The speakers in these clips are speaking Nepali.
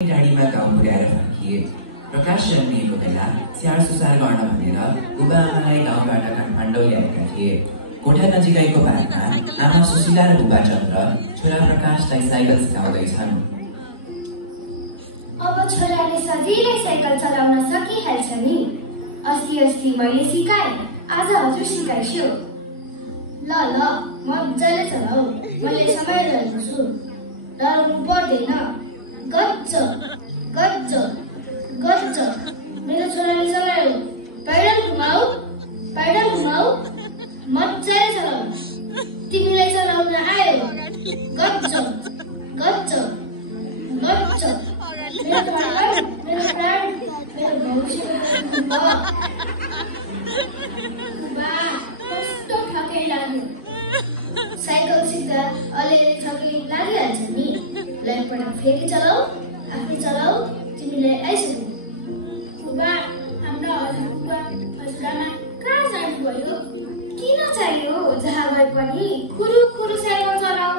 गाडीमा गाउँ पुर्याएर फर्किए। प्रकाश जन्मिएको बेला स्याहार सुसार गर्न भनेर बुबा आमालाई गाउँबाट काठमाडौँ ल्याएका थिए। कोठा नजिकैको बारमा आमा सुशीला र बुबा चन्द्र छोरा प्रकाशलाई साइकल सिकाउँदैछन्। अब छोराले सजिलै साइकल चलाउन सकिहाल्छ नि। अस्ति मैले सिकाएँ, आज हजुर सिकाइछु। ल मजाले चलाऊ, मैले समाइरहेको छु। डराउनु पर्दैन। गच्च गच्च गच्च मेरो छोराले चलायो। पैडल घुमाऊ, मजाले चलाऊ। तिमीलाई चलाउन आयो। गच्च गच्च गच्च मेरो प्राण, मेरो भविष्यको बुबा कस्तो ठकै लाग्यो। साइकल सिक्दा अलिअलि ठकै लागिहाल्छ नि। एकपटक फेरि चलाऊ, आफै चलाऊ, तिमीलाई आइसक्यो। बुबा, हाम्रा हजुरआमा कहाँ जानुभयो? किन चाहियो? जहाँ गए पनि खुरु साइकल चलाऊ।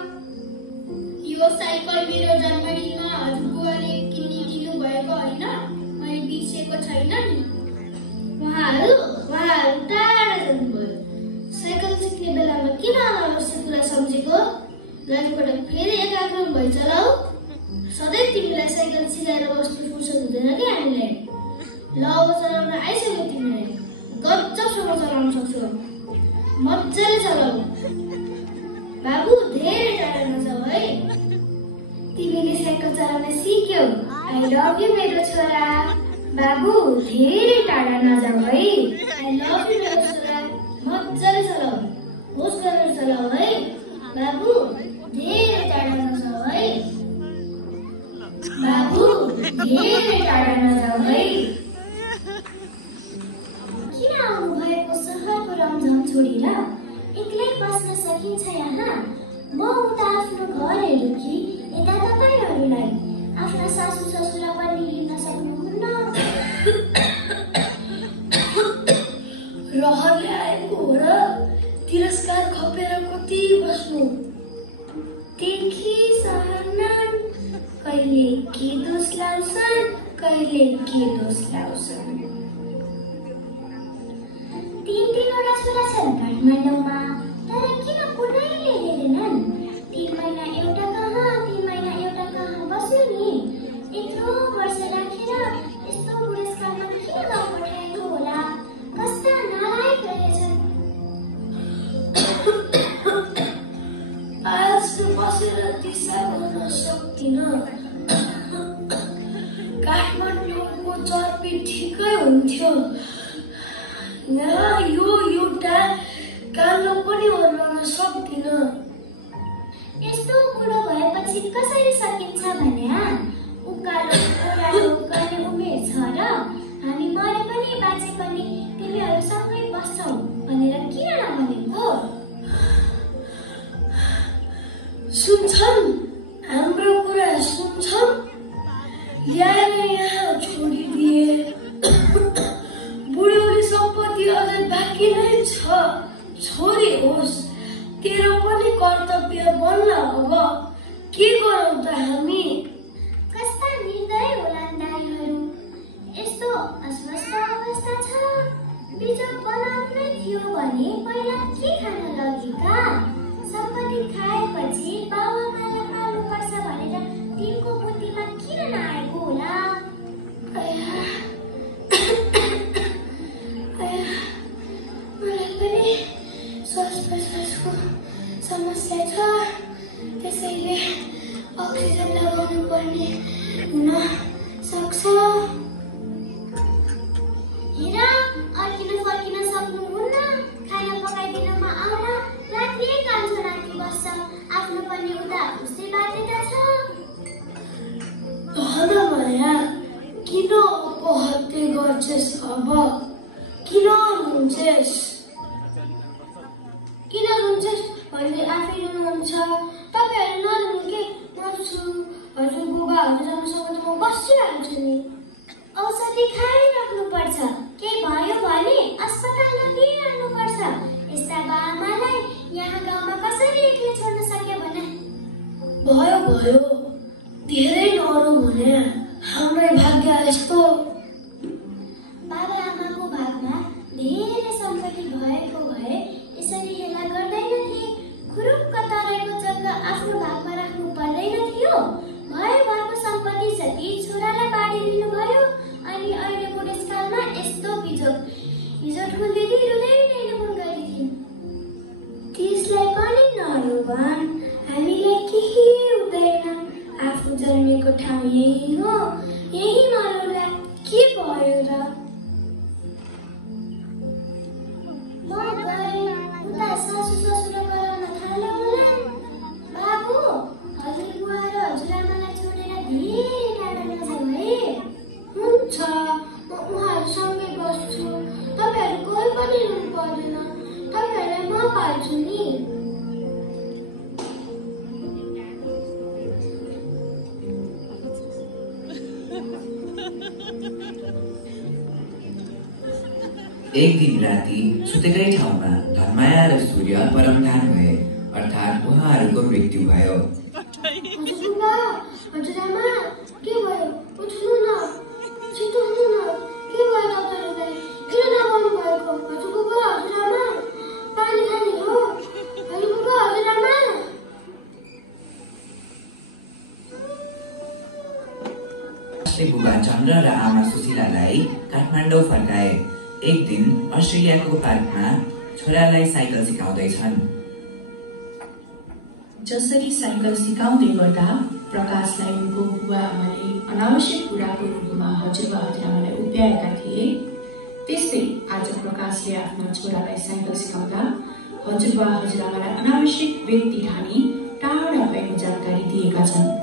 यो साइकल मेरो जन्मदिनमा हजुरबुवाले किनिदिनु भएको होइन, मैले बिर्सेको छैन नि। उहाँहरू टाढा जानुभयो। साइकल सिक्ने बेलामा किन अनावश्यक कुरा सम्झेको? एकपटक फेरि एकाग्र भई चलाऊ। सधैँ तिमीलाई साइकल सिकाएर बस्नु फुर्सद हुँदैन कि हामीलाई। ल अब चलाउन आइसक्यो तिमीलाई। गजबसँग चलाउन सक्छौ। मजाले चलाऊ। बाबु धेरै टाढा नजाऊ है। तिमीले साइकल चलाउन सिक्यौ। आई लभ यु मेरो छोरा। बाबु धेरै टाढा नजाऊ है। आई लभ यु मेरो छोरा। मजाले चलाऊ। होस गरेर चलाऊ है। बाबु धेरै टाढा नजाऊ है। बाबु धेरै टाढा नजाऊ है। किन आउनु भएको सहरको रमझम छोडेर? एक्लै बस्न सकिन्छ यहाँ? म उता आफ्नो घर हेर्नु कि यता तपाईहरूलाई? आफ्ना सासू ससुरा पनि हिँड्न सक्नुहुन्न। रहरले आएको हो र? तिरस्कार खपेर कति बस्नु? देखि सहरनान कहिले के दोष लाउँछन्, कहिले के दोष लाउँछन्। 3-3वटा छोरा छन् काठमाडौँमा, तर किन कुनैले हेरेनन्? 3 महिना एउटा कहाँ बस्यो नि। यत्रो वर्ष राखेर यस्तो बुढेसकालमा किन गाउँ पठाएको होला? कस्ता नालायक रहेछन्। आज बसेर दिशा गर्न सक्दिन। काठमाडौँको चर्पी ठिकै हुन्थ्यो। यहाँ यो एउटा कालो पनि ओर्लन सक्दिन। यस्तो बुढो भएपछि कसरी सकिन्छ भन्या? उकालो ओह्रालो गर्ने उमेर छ र? हामी मरे पनि बाँचे पनि तिमीहरू सँगै बस्छौ भनेर किन नभनेको? सुन्छन्? हाम्रो कुरा सुन्छन्? ल्याएर यहाँ छोडिदिए। बुढ्यौली सम्पत्ति अझै बाँकी नै छ। छोरी होस्, तेरो पनि कर्तव्य बन्ला। अब के गरौँ त हामी? कस्ता निर्दय होलान् दाइहरू। यस्तो अस्वस्थ अवस्था छ। बिजोग बनाउनै थियो भने पहिला के खान लगेका? सम्पत्ति खाएपछि बाबुआमालाई पाल्नु पर्छ भनेर तिनको बुद्धिमा किन नआएको होला? मलाई पनि श्वासको समस्या छ, त्यसैले अक्सिजन लगाउनु पर्ने हुन सक्छ। हेर, फर्किन सक्नुहुन्न। खाना पकाइदिनमा आउन राति कान्छो राति बस्छ। आफ्नो पनि उता उस्तै बाध्यता छ। धन माया, किन अपहत्या गर्छस्? अब किन रुन्छस्? अहिले आफै रुनुहुन्छ। तपाईँहरू नरुनु के, मर्छु। हजुर बुबा हजुरआमासँग त म बसिहाल्छु नि। औषधि खाइराख्नु पर्छ। केही भयो भने अस्पताल लगिहाल्नु पर्छ। यस्ता बाआमालाई यहाँ गाउँमा कसरी एक्लै छोड्न सक्यो भने? भयो धेरै नरौँ भने नि हो, यही नरौला के भयो र? म गए उता सासु ससुरा गराउन थाल्यो होला। बाबु, हजुरबुवा र हजुरआमालाई छोडेर धेरै टाढा नजाऊ है। हुन्छ, म उहाँहरूसँगै बस्छु। तपाईँहरू कोही पनि रुनु पर्दैन, तपाईँहरूलाई म पाल्छु नि। एक दिन राति सुतेकै ठाउँमा धनमाया र सूर्य परमधान भए, अर्थात् उहाँहरूको मृत्यु भयो। हजुरबुबा, हजुरआमा, के भयो? उठ्नु न, छिटो उठ्नु न। के भयो तपाईँहरूलाई? किन नबोल्नु भएको? हजुरबुबा, हजुरआमा, पानी खाने हो? हजुरबुबा, हजुरआमा। बुबा चन्द्र र आमा सुशीलालाई काठमाडौँ फर्काए। एक दिन अस्ट्रेलियाको पार्कमा छोरालाई साइकल सिकाउँदैछन्। जसरी साइकल सिकाउँदै गर्दा प्रकाशलाई उनको बुबा आमाले अनावश्यक कुराको रूपमा हजुरबा हजुरआमालाई उभ्याएका थिए, त्यस्तै आज प्रकाशले आफ्नो छोरालाई साइकल सिकाउँदा हजुरबा हजुरआमालाई अनावश्यक व्यक्ति ठानी टाढा भएको जानकारी दिएका छन्।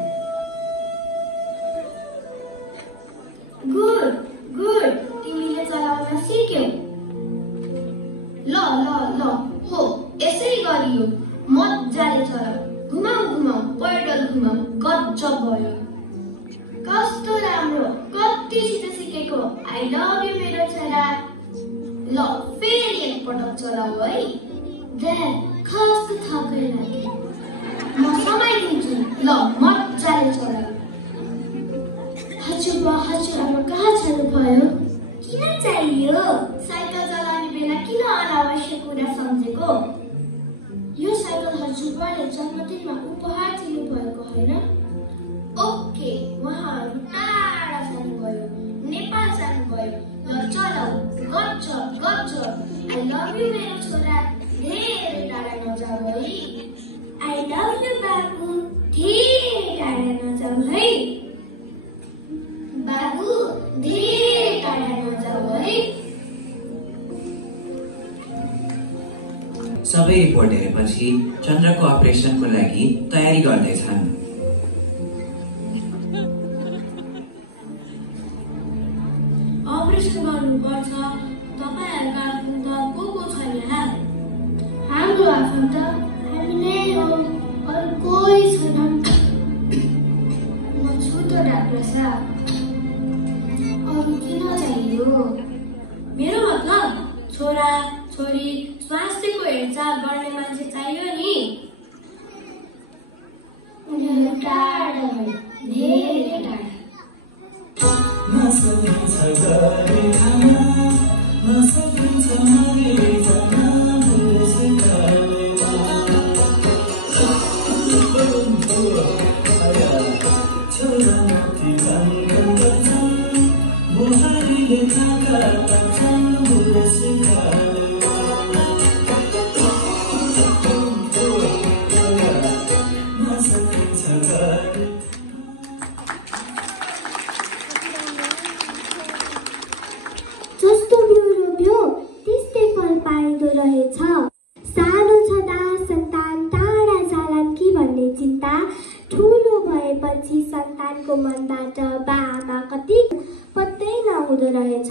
गुड गुड, तिमीले चलाउन सिक्यौ। ल ल ल, हो यसै गरियो। मजाले चलाऊ, घुमाऊ घुमाऊ, पैडल घुमाऊ। गजब भयो, कस्तो राम्रो, कति छिटो सिकेको। आई लभ यु मेरो छोरा। ल फेरि एकपटक चलाऊ है। ड्याड, कस्तो थकै लाग्यो। म समाइदिन्छु। ल मजाले चलाऊ। हजुरबा हजुरआमा कहाँ जानुभयो? किन चाहियो? साइकल चलाउने बेला किन अनावश्यक कुरा सम्झेको? यो साइकल हजुरबाले जन्मदिनमा उपहार दिनुभएको होइन? ओके, उहाँहरू टाढा जानुभयो, नेपाल जानुभयो। ल चलाऊ, गजब गजब। आई लभ यु मेरो छोरा, धेरै टाढा नजाऊ है। आई लभ यु बाबु, धेरै टाढा नजाऊ है। बाबु, धेरै टाढा नजाऊ है। सबै रिपोर्ट हेरेपछि चन्द्रको अपरेसनको लागि तयारी गर्दैछन्। अपरेसन गर्नुपर्छ। तपाईँहरूका आफन्त को छ यहाँ? हाम्रो आफन्त हामी नै हो, अरू कोही छैन। म छु त डाक्टर साहब। अरू किन चाहियो? मेरो मतलब छोरा छोरी स्वास्थ्यको हेरचाह गर्ने मान्छे चाहियो नि। उनीहरू टाढा भयो, धेरै टाढा। जस्तो बिउ रोप्यो त्यस्तै फल पाइँदो रहेछ। सानो छँदा सन्तान टाढा जालान् कि भन्ने चिन्ता ठुलो भएपछि सन्तानको मनबाट बा आमा कति पत्तै नहुँदो रहेछ।